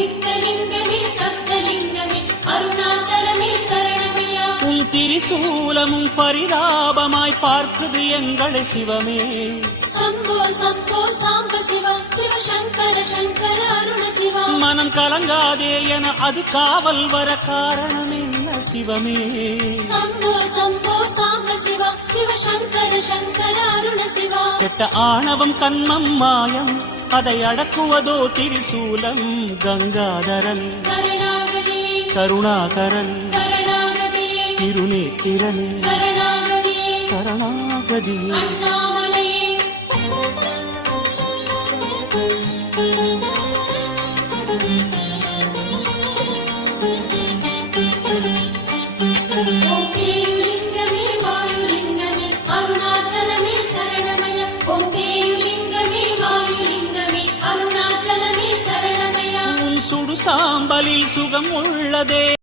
சித்தலிங்கமே சப்தலிங்கமே அருணாச்சலமே சரணமையா? உன் திரிசூலமும் பரிதாபமாய் பார்க்குது எங்களை சிவமே. சம்போ சம்போ சாம்ப சிவா சிவ சங்கர சங்கர அருண சிவா. மனம் கலங்காதே என அது காவல் வர காரணம் என்ன சிவமே. சம்போ சம்போ சாம்ப சிவா சிவ சங்கர சங்கர அருண சிவா. கெட்ட ஆணவம் கண்மம் மாயம். அதை அடக்குவதோ திரிசூலம். கங்காதரன். கருணாகரன். திருநேத்திரனே. சரணாகதி. சரணாகதி. அண்ணாமலையே ஓம் அருணாச்சலமே சாம்பலில் சுகம் உள்ளதே.